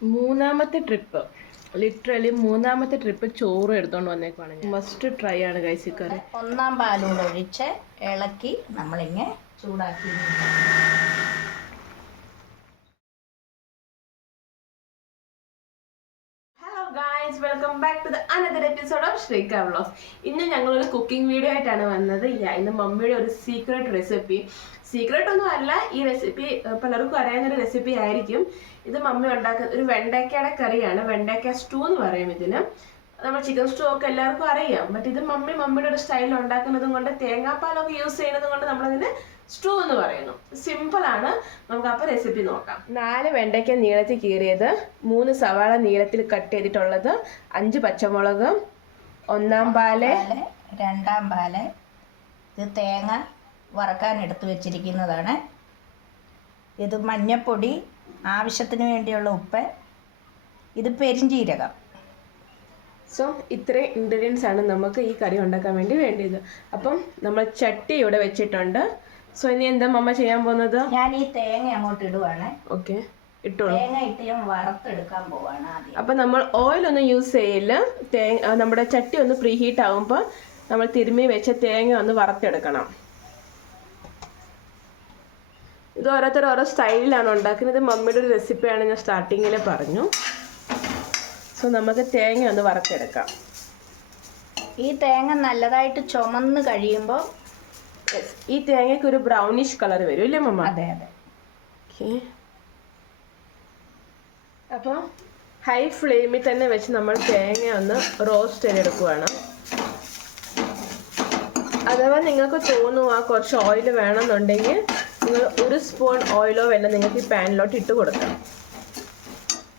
മൂന്നാമത്തെ trip. Literally മൂന്നാമത്തെ trip ചോറ് എടുത്തോണ്ട് വന്നേക്കാണ് മസ്റ്റ് ട്രൈ ആണ് ഗൈസ് ഈ കറി ഒന്നാം പാലൂടെ ഒഴിച്ച് ഇളക്കി നമ്മളിങ്ങനെ ചൂടാക്കി എപ്പിസോഡ് ഓഫ് ശ്രീക വ്ലോഗ്സ് ഇന്ന് ഞങ്ങളൊരു കുക്കിംഗ് വീഡിയോ ആയിട്ടാണ് വന്നത്. ഇന്ന് മമ്മിയുടെ ഒരു സീക്രട്ട് റെസിപ്പി സീക്രട്ട് ഒന്നും അല്ല ഈ റെസിപ്പി പലർക്കും അറിയാവുന്ന ഒരു റെസിപ്പി ആയിരിക്കും. ഇത് മമ്മി ഉണ്ടാക്കുന്ന ഒരു വെണ്ടയ്ക്കയുടെ കറിയാണ്. വെണ്ടയ്ക്ക സ്റ്റൂ എന്ന് പറയും ഇതിന്. നമ്മൾ ചിക്കൻ സ്റ്റൂ ഒക്കെ എല്ലാവർക്കും അറിയാം. ബട്ട് ഇത് മമ്മി മമ്മിയുടെ ഒരു സ്റ്റൈലിൽ ഉണ്ടാക്കുന്നതും കൊണ്ട് തേങ്ങാപ്പാലൊക്കെ യൂസ് ചെയ്യുന്നത് കൊണ്ട് നമ്മളതിന് സ്റ്റൂ എന്ന് പറയുന്നു. സിമ്പിൾ ആണ്. നമുക്ക് അപ്പോൾ റെസിപ്പി നോക്കാം. നാല് വെണ്ടയ്ക്ക നീളത്തിൽ കീറിയത് മൂന്ന് സവാള നീളത്തിൽ കട്ട് ചെയ്തിട്ടുള്ളത് അഞ്ച് പച്ചമുളക് ഒന്നാം പാൽ പാൽ രണ്ടാം പാൽ ഇത് തേങ്ങ വറക്കാൻ എടുത്തു വെച്ചിരിക്കുന്നതാണ്. ഇത് മഞ്ഞപ്പൊടി ആവശ്യത്തിന് വേണ്ടിയുള്ള ഉപ്പ് ഇത് പെരിഞ്ചീരകം. സോ ഇത്രയും ഇൻഗ്രീഡിയൻസ് ആണ് നമുക്ക് ഈ കറി ഉണ്ടാക്കാൻ വേണ്ടി വേണ്ടത് അപ്പം നമ്മൾ ചട്ടി ഇവിടെ വെച്ചിട്ടുണ്ട്. സോ ഇനി എന്താ മമ്മ ചെയ്യാൻ പോകുന്നത്? ഞാൻ ഈ തേങ്ങ അങ്ങോട്ട് ഇടുവാണ്. ഓക്കെ ഇട്ടോളൂ. തേങ്ങ ഇട്ട് ഞാൻ വറുത്തെടുക്കാൻ പോവാണ് അപ്പം നമ്മൾ ഓയിൽ ഒന്നും യൂസ് ചെയ്യില്ല തേങ്ങ നമ്മുടെ ചട്ടി ഒന്ന് പ്രീ ഹീറ്റ് ആകുമ്പോൾ നമ്മൾ തിരുമ്മി വെച്ച തേങ്ങ ഒന്ന് വറുത്തെടുക്കണം. ഇത് ഓരോരുത്തർ ഓരോ സ്റ്റൈലിലാണ് ഉണ്ടാക്കുന്നത്. മമ്മിയുടെ ഒരു റെസിപ്പിയാണ് ഞാൻ സ്റ്റാർട്ടിങ്ങിൽ പറഞ്ഞു. സോ നമുക്ക് തേങ്ങ ഒന്ന് വറുത്തെടുക്കാം. ഈ തേങ്ങ നല്ലതായിട്ട് ചുമന്ന് കഴിയുമ്പോൾ ഈ തേങ്ങയ്ക്ക് ഒരു ബ്രൗണിഷ് കളർ വരും ഇല്ലേ മമ്മ? അതെ അതെ. ഓക്കെ അപ്പോൾ ഹൈ ഫ്ലെയിമിൽ തന്നെ വെച്ച് നമ്മൾ തേങ്ങ ഒന്ന് റോസ്റ്റ് ചെയ്തെടുക്കുവാണ്. അഥവാ നിങ്ങൾക്ക് തോന്നുക കുറച്ച് ഓയിൽ വേണമെന്നുണ്ടെങ്കിൽ നിങ്ങൾ ഒരു സ്പൂൺ ഓയിലോ വെള്ളം നിങ്ങൾക്ക് ഈ പാനിലോട്ട് ഇട്ട് കൊടുക്കാം.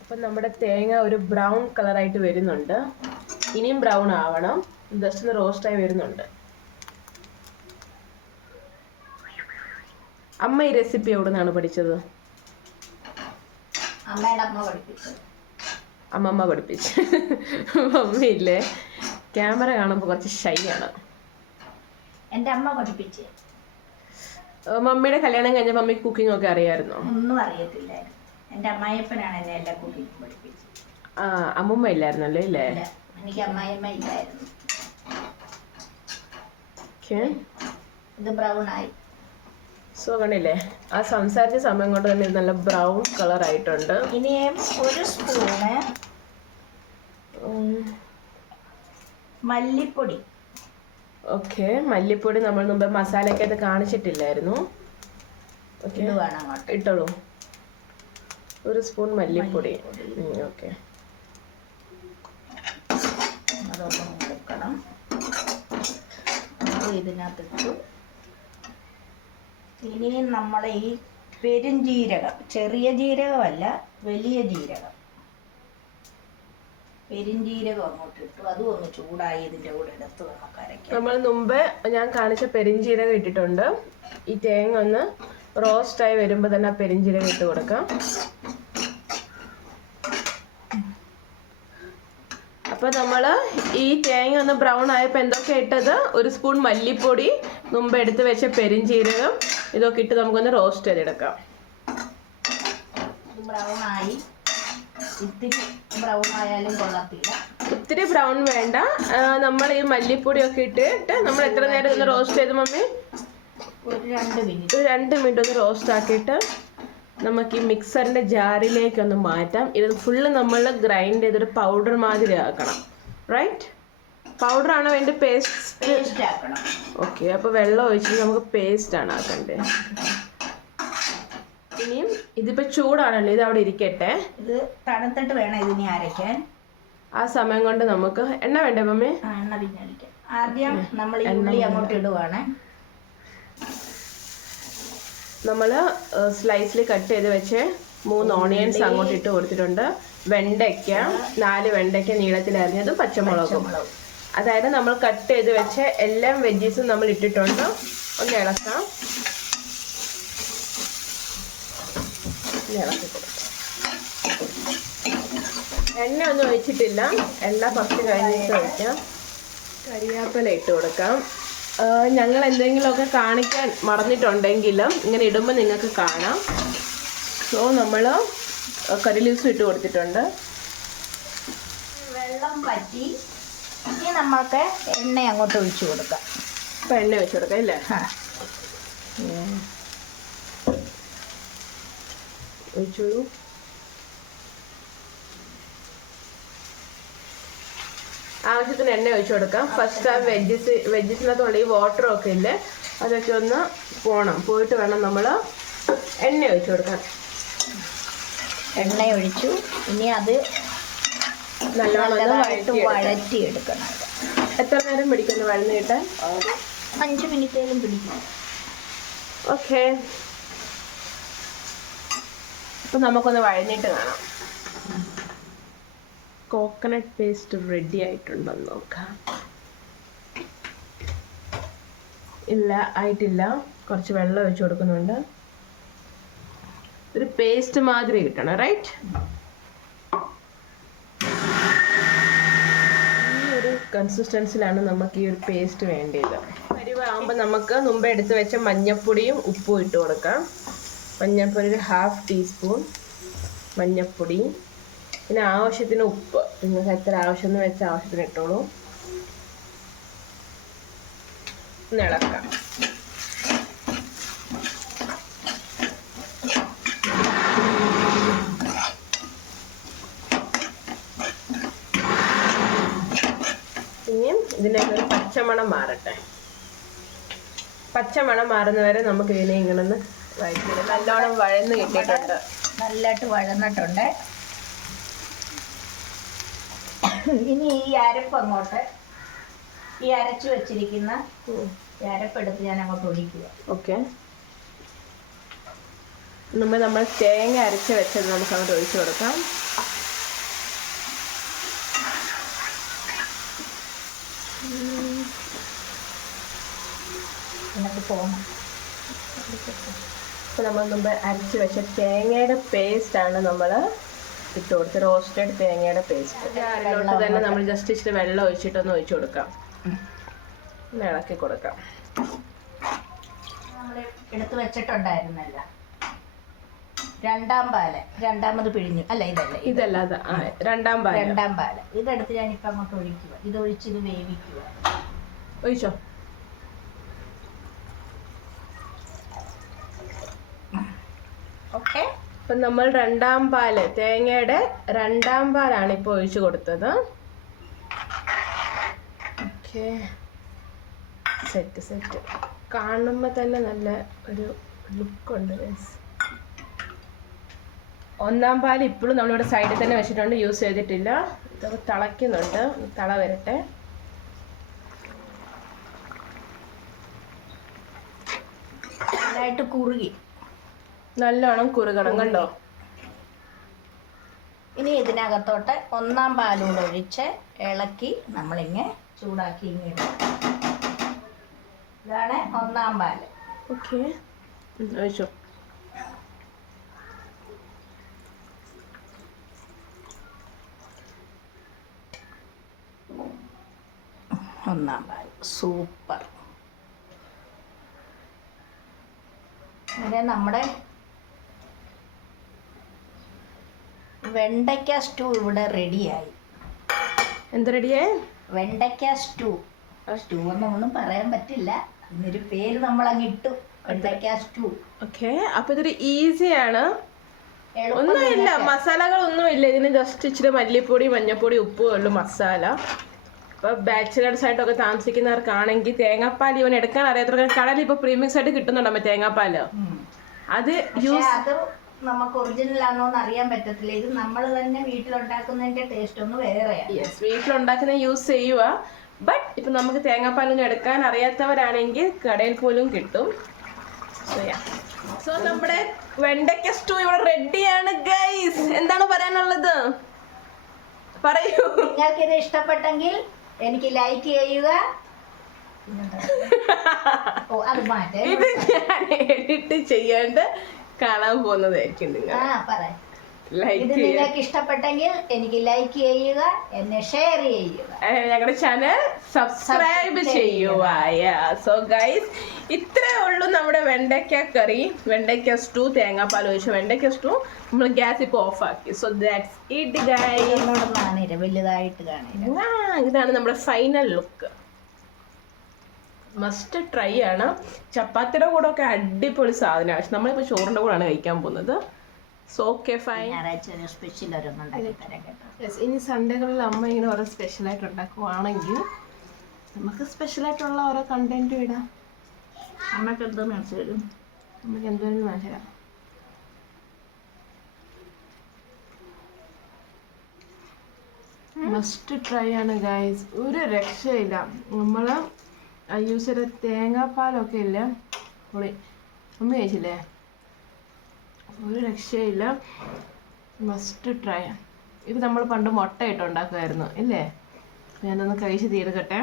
അപ്പം നമ്മുടെ തേങ്ങ ഒരു ബ്രൗൺ കളറായിട്ട് വരുന്നുണ്ട്. ഇനിയും ബ്രൗൺ ആവണം. ജസ്റ്റ് ഒന്ന് റോസ്റ്റായി വരുന്നുണ്ട്. അമ്മ ഈ റെസിപ്പി എവിടെ നിന്നാണ് പഠിച്ചത് അമ്മമ്മ പഠിപ്പിച്ച് മമ്മിയില്ലേ ക്യാമറ കാണുമ്പോൾ കുറച്ച് ഷൈ ആണ്. എന്റെ അമ്മ പഠിപ്പിച്ച്. മമ്മിയുടെ കല്യാണം കഴിഞ്ഞ മമ്മിക്ക് കുക്കിംഗ് ഒക്കെ അറിയായിരുന്നോ? ഒന്നും അറിയത്തില്ലായിരുന്നു. എന്റെ അമ്മായിയപ്പനാണ് എന്നെ എല്ലാ കൂട്ടിയിട്ട് പഠിപ്പിച്ചത്. ആ അമ്മമ്മ ഇല്ലായിരുന്നല്ലോ ഇല്ലേ ഇല്ല എനിക്ക് അമ്മായിയമ്മ ഇല്ലായിരുന്നു. ഓക്കെ. ഇത് ബ്രൗൺ ആയി. സോ കണ്ടില്ലേ ആ സംസാരിച്ച സമയം കൊണ്ട് തന്നെ ഇത് നല്ല ബ്രൗൺ കളർ ആയിട്ടുണ്ട്. ഇനിയും ഒരു സ്പൂണ് മല്ലിപ്പൊടി. ഓക്കെ മല്ലിപ്പൊടി നമ്മൾ മുമ്പ് മസാലയ്ക്കകത്ത് കാണിച്ചിട്ടില്ലായിരുന്നു. ഓക്കെ. അങ്ങോട്ട്. ഇട്ടോളൂ. ഒരു സ്പൂൺ മല്ലിപ്പൊടി. ഓക്കെ. അതൊന്ന് കൊടുക്കണം അത് ഇതിനകത്തിട്ടു. ഇനി നമ്മൾ ഈ പെരുംജീരകം ചെറിയ ജീരകമല്ല വലിയ ജീരകം. പെരുംജീരകം അങ്ങോട്ട് ഇട്ടു. അതും ഒന്ന് ചൂടായി ഇതിന്റെ കൂടെ എടുത്ത് നമുക്ക് അരയ്ക്കാം നമ്മൾ മുമ്പ് ഞാൻ കാണിച്ച പെരിഞ്ചീരകം ഇട്ടിട്ടുണ്ട്. ഈ തേങ്ങ ഒന്ന് റോസ്റ്റായി വരുമ്പോൾ തന്നെ ആ പെരിഞ്ചീരകം ഇട്ട് കൊടുക്കാം. അപ്പൊ നമ്മൾ ഈ തേങ്ങ ഒന്ന് ബ്രൗൺ ആയപ്പോൾ എന്തൊക്കെ ഇട്ടത്? ഒരു സ്പൂൺ മല്ലിപ്പൊടി മുമ്പ് എടുത്ത് വെച്ച പെരിഞ്ചീരകം ഇതൊക്കെ ഇട്ട് നമുക്കൊന്ന് റോസ്റ്റ് ചെയ്തെടുക്കാം. ബ്രൗൺ ആയി. ഇത്തിരി ബ്രൗൺ ആയാലും കൊള്ളത്തില്ല. ഒത്തിരി ബ്രൗൺ വേണ്ട. നമ്മൾ ഈ മല്ലിപ്പൊടി ഒക്കെ ഇട്ടിട്ട് നമ്മൾ എത്ര നേരം ഒന്ന് റോസ്റ്റ് ചെയ്ത് മമ്മി? ഒരു രണ്ട് മിനിറ്റ് ഒരു രണ്ട് മിനിറ്റ് ഒന്ന് റോസ്റ്റ് ആക്കിയിട്ട് നമുക്ക് ഈ മിക്സറിന്റെ ജാറിലേക്ക് ഒന്ന് മാറ്റാം. ഇത് ഫുള്ള് നമ്മൾ ഗ്രൈൻഡ് ചെയ്തൊരു പൗഡർ മാതിരി ആക്കണം. റൈറ്റ് പൗഡർ ആണോ വേണ്ട പേസ്റ്റ് ഓക്കെ അപ്പോൾ വെള്ളം ഒഴിച്ചിട്ട് നമുക്ക് പേസ്റ്റ് ആണ് ആക്കണ്ടേ ഇനിയും ഇതിപ്പോൾ ചൂടാണല്ലോ ഇത് അവിടെ ഇരിക്കട്ടെ. ഇത് തണുത്തിട്ട് വേണം ഇതിനെ അരയ്ക്കാൻ. ആ സമയം കൊണ്ട് നമുക്ക് എണ്ണ വേണ്ടേ മമ്മി? എണ്ണ പിന്നെ ആദ്യം നമ്മൾ ഈ ഉള്ളി അങ്ങോട്ട് ഇടുവാണ്. നമ്മൾ സ്ലൈസിൽ കട്ട് ചെയ്ത് വെച്ച് മൂന്ന് ഓണിയൻസ് അങ്ങോട്ട് ഇട്ട് കൊടുത്തിട്ടുണ്ട്. വെണ്ടയ്ക്ക നാല് വെണ്ടയ്ക്ക നീളത്തിൽ അരിഞ്ഞതും പച്ചമുളകും. മുളക് അതായത് നമ്മൾ കട്ട് ചെയ്ത് വെച്ച എല്ലാ വെജീസും നമ്മൾ ഇട്ടിട്ടുണ്ട്. ഒന്ന് ഇളക്കാം. എണ്ണ ഒന്നും ഒഴിച്ചിട്ടില്ല. എണ്ണ കുറച്ച് കഴിഞ്ഞിട്ട് ഒഴിക്കാം. കരിയാപ്പല ഇട്ട് കൊടുക്കാം. ഞങ്ങൾ എന്തെങ്കിലുമൊക്കെ കാണിക്കാൻ മറന്നിട്ടുണ്ടെങ്കിലും ഇങ്ങനെ ഇടുമ്പോൾ നിങ്ങൾക്ക് കാണാം. സോ നമ്മൾ കറി ലീവ്സും ഇട്ട് കൊടുത്തിട്ടുണ്ട്. വെള്ളം പറ്റി ഇനി നമുക്ക് എണ്ണ അങ്ങോട്ട് ഒഴിച്ചു കൊടുക്കാം. അപ്പം എണ്ണ ഒഴിച്ചു കൊടുക്കാം അല്ലേ? ഒഴിച്ചോളൂ. ആവശ്യത്തിന് എണ്ണ ഒഴിച്ചു കൊടുക്കാം. ഫസ്റ്റ് ആ വെജസ് വെജസിനകത്തുള്ള ഈ വാട്ടറൊക്കെ ഇല്ലേ അതൊക്കെ ഒന്ന് പോണം. പോയിട്ട് വേണം നമ്മൾ എണ്ണ ഒഴിച്ചു കൊടുക്കാൻ. എണ്ണ ഒഴിച്ചു. ഇനി അത് നല്ലവണ്ണം. വഴറ്റിയെടുക്കണം. എത്ര നേരം പിടിക്കുന്നു വഴന്ന് കിട്ടാൻ? അഞ്ച് മിനിറ്റേലും പിടിക്കും. ഓക്കെ അപ്പം നമുക്കൊന്ന് വഴഞ്ഞിട്ട് കാണാം. കോക്കനട്ട് പേസ്റ്റ് റെഡി ആയിട്ടുണ്ടെന്ന് നോക്കാം. ഇല്ല ആയിട്ടില്ല. കുറച്ച് വെള്ളം ഒഴിച്ച് കൊടുക്കുന്നുണ്ട്. ഒരു പേസ്റ്റ് മാതിരി കിട്ടണം റൈറ്റ് ഈ ഒരു കൺസിസ്റ്റൻസിലാണ് നമുക്ക് ഈ ഒരു പേസ്റ്റ് വേണ്ടത് പരിവാകുമ്പോൾ നമുക്ക് മുമ്പ് എടുത്ത് വെച്ച മഞ്ഞപ്പൊടിയും ഉപ്പും ഇട്ട് കൊടുക്കാം. മഞ്ഞൾപ്പൊടി ഒരു ഹാഫ് ടീസ്പൂൺ മഞ്ഞൾപ്പൊടി പിന്നെ ആവശ്യത്തിന് ഉപ്പ്. നിങ്ങൾക്ക് എത്ര ആവശ്യം എന്ന് വെച്ചാൽ ആവശ്യത്തിന് ഇട്ടോളൂ. ഇളക്കാം. ഇനിയും ഇതിന്റെ ഒരു പച്ചമണം മാറട്ടെ. പച്ചമണം മാറുന്നവരെ നമുക്ക് ഇതിനെ ഇങ്ങനെ ഒന്ന് വഴറ്റി നല്ലോണം വഴന്ന് കിട്ടിയിട്ടുണ്ട്. നല്ലതായിട്ട് വഴന്നിട്ടുണ്ട്. ഇനി ഈ അരപ്പ് അങ്ങോട്ട് ഈ അരച്ചു വെച്ചിരിക്കുന്ന അരപ്പെടുത്ത് ഞാൻ അങ്ങോട്ട് ഒഴിക്കുക. ഓക്കെ മുമ്പ് നമ്മൾ തേങ്ങ അരച്ച് വെച്ചത് നമുക്ക് അങ്ങോട്ട് ഒഴിച്ചു കൊടുക്കാം. എന്നിട്ട് പോകണം അപ്പോൾ നമ്മൾ മുമ്പ് അരച്ച് വെച്ച തേങ്ങയുടെ പേസ്റ്റ് ആണ് നമ്മൾ ഇട്ട് കൊടുത്ത് റോസ്റ്റഡ് തേങ്ങയുടെ പേസ്റ്റ് അതിലോട്ട് തന്നെ നമ്മൾ ജസ്റ്റ് ഇച്ചിരി വെള്ളം ഒഴിച്ചിട്ടൊന്ന് ഒഴിച്ചു കൊടുക്കാം. ഒന്ന് ഇളക്കി കൊടുക്കാം. നമ്മൾ എടുത്ത് വെച്ചിട്ടുണ്ടായിരുന്നല്ല. രണ്ടാം പാൽ. രണ്ടാമത് പിഴിഞ്ഞു. അല്ല ഇതല്ല ഇത്. ഇതല്ല രണ്ടാം പാല. രണ്ടാം പാല. ഇതെടുത്ത് ഞാനിപ്പോൾ അങ്ങോട്ട് ഒഴിക്കുക. ഇത് ഒഴിച്ച് ഇത് വേവിക്കുക. ഒഴിച്ചോ ഓക്കെ അപ്പം നമ്മൾ രണ്ടാം പാൽ തേങ്ങയുടെ രണ്ടാം പാലാണ് ഇപ്പോൾ ഒഴിച്ചു കൊടുത്തത്. ഓക്കെ. സെറ്റ് സെറ്റ് കാണുമ്പോൾ തന്നെ നല്ല ഒരു ലുക്കുണ്ട് ഒന്നാം പാൽ ഇപ്പോഴും നമ്മളിവിടെ സൈഡിൽ തന്നെ വെച്ചിട്ടുണ്ട് യൂസ് ചെയ്തിട്ടില്ല. ഇതൊക്കെ തിളയ്ക്കുന്നുണ്ട്. തള വരട്ടെ. നന്നായിട്ട് കുറുകി. നല്ലോണം കുറുകണം കണ്ടോ? ഇനി ഇതിനകത്തോട്ട് ഒന്നാം പാലൂടെ ഒഴിച്ച് ഇളക്കി നമ്മളിങ്ങനെ ചൂടാക്കി ഇങ്ങനെ. ഇതാണ് ഒന്നാം പാൽ. ഓക്കെ. ഒഴിച്ചോ. ഒന്നാം പാൽ സൂപ്പർ. അങ്ങനെ നമ്മുടെ വെണ്ടയ്ക്ക സ്റ്റൂ ഇവിടെ റെഡിയായി. എന്ത് റെഡിയേ വെണ്ടയ്ക്ക സ്റ്റൂ. സ്റ്റൂ എന്നൊന്നും പറയാൻ പറ്റില്ല. അതിനൊരു പേര് നമ്മൾ അങ്ങ് ഇട്ടു. വെണ്ടയ്ക്ക സ്റ്റൂ. ഓക്കെ അപ്പൊ ഇതൊരു ഈസിയാണ്. ഒന്നുമില്ല മസാലകളൊന്നും ഇല്ല. ഇതിന് ജസ്റ്റ് ഇച്ചിരി മല്ലിപ്പൊടി മഞ്ഞപ്പൊടി ഉപ്പും ഉള്ളു മസാല. ഇപ്പൊ ബാച്ചിലേഴ്സ് ആയിട്ടൊക്കെ താമസിക്കുന്നവർക്കാണെങ്കിൽ തേങ്ങാപ്പാൽ ഇവൻ എടുക്കാൻ അറിയാത്തവർക്ക് കടലിൽ ഇപ്പൊ പ്രീമിക്സ് ആയിട്ട് കിട്ടുന്നുണ്ടോ തേങ്ങാപ്പാൽ? അത് യൂസ് നമുക്ക് ഒറിജിനൽ ആണോ എന്ന് അറിയാൻ പറ്റത്തില്ല. ഇത് നമ്മൾ തന്നെ വീട്ടിലുണ്ടാക്കുന്നതിന്റെ ടേസ്റ്റ് ഒന്ന് വേറെയാണ് യെസ് വീട്ടിലുണ്ടാക്കുന്ന യൂസ് ചെയ്യുക ബട്ട് ഇപ്പൊ നമുക്ക് തേങ്ങാപ്പാലൊന്നും എടുക്കാൻ അറിയാത്തവരാണെങ്കിൽ കടയിൽ പോലും കിട്ടും. സോ നമ്മുടെ വെണ്ടയ്ക്ക സ്റ്റൂ ഇവിടെ റെഡിയാണ് ഗൈസ് എന്താണ് പറയാനുള്ളത്? പറയൂ. നിങ്ങൾക്ക് ഇത് ഇഷ്ടപ്പെട്ടെങ്കിൽ എനിക്ക് ലൈക്ക് ചെയ്യുക. ഇത് ഞാൻ എഡിറ്റ് ചെയ്യാണ്ട് കാണാൻ പോകുന്നതായിരിക്കും നിങ്ങൾ. ആ പറ ലൈക്ക് ഇത് ചെയ്യുക. നിങ്ങൾക്ക് ഇഷ്ടപ്പെട്ടെങ്കിൽ എനിക്ക് ലൈക്ക് ചെയ്യുക എന്നെ ഷെയർ ചെയ്യുക. ഞങ്ങളുടെ ചാനൽ സബ്സ്ക്രൈബ് ചെയ്യുക. സോ ഗൈസ് ഇത്രേ ഉള്ളൂ നമ്മുടെ വെണ്ടയ്ക്ക കറി. വെണ്ടയ്ക്ക സ്റ്റൂ തേങ്ങാപ്പാൽ ഒഴിച്ച് വെണ്ടയ്ക്ക സ്റ്റൂ നമ്മൾ ഗ്യാസ് ഇപ്പോൾ ഓഫ് ആക്കി. സോ ദാറ്റ്സ് ഇറ്റ് ഗൈസ് കാണില്ല വലുതായിട്ട് കാണില്ല ഇതാണ് നമ്മുടെ ഫൈനൽ ലുക്ക് മസ്റ്റ് ട്രൈ ആണ്. ചപ്പാത്തിയുടെ കൂടെ ഒക്കെ അടിപൊളി സാധനമാണ്. പക്ഷെ നമ്മളിപ്പോൾ ചോറിന്റെ കൂടെയാണ് കഴിക്കാൻ പോകുന്നത്. സോ ഓക്കെ ഫൈൻ സ്പെഷ്യൽ ഇനി സൺഡേകളിൽ അമ്മ ഇങ്ങനെ ഓരോ സ്പെഷ്യലായിട്ട് ഉണ്ടാക്കുവാണെങ്കിൽ നമുക്ക് സ്പെഷ്യലായിട്ടുള്ള ഓരോ കണ്ടന്റ് ഇടാം. അമ്മയ്ക്ക് എന്തോ മേടിച്ചു അമ്മയ്ക്ക് നമുക്ക് എന്തോരം മനസ്സിലാം മസ്റ്റ് ട്രൈ ആണ് ഗൈസ് ഒരു രക്ഷയില്ല. നമ്മൾ അയ്യൂസിയുടെ തേങ്ങാപ്പാലൊക്കെ ഇല്ല പൊളി അമ്മ കഴിച്ചില്ലേ ഒരു രക്ഷയില്ല മസ്റ്റ് ട്രൈ ഇത് നമ്മൾ പണ്ട് മുട്ട ഇട്ട് ഉണ്ടാക്കുമായിരുന്നു ഇല്ലേ? ഞാനൊന്ന് കഴിച്ച് തീർക്കട്ടെ.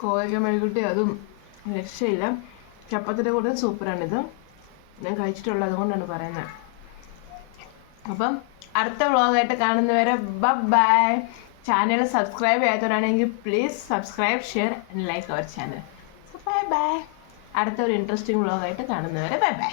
കോവയ്ക്ക മെഴുകുട്ടി അതും രക്ഷയില്ല. ചപ്പത്തിന്റെ കൂടെ സൂപ്പറാണിത്. ഞാൻ കഴിച്ചിട്ടുള്ളത് അതുകൊണ്ടാണ് പറയുന്നത്. അപ്പം അടുത്ത വ്ളോഗായിട്ട് കാണുന്നവരെ ബൈ ചാനൽ സബ്സ്ക്രൈബ് ചെയ്യാത്തവരാണെങ്കിൽ please subscribe share and like our channel bye bye അടുത്ത ഒരു ഇൻട്രസ്റ്റിംഗ് വ്ളോഗായിട്ട് കാണുന്നവരെ ബൈ ബൈ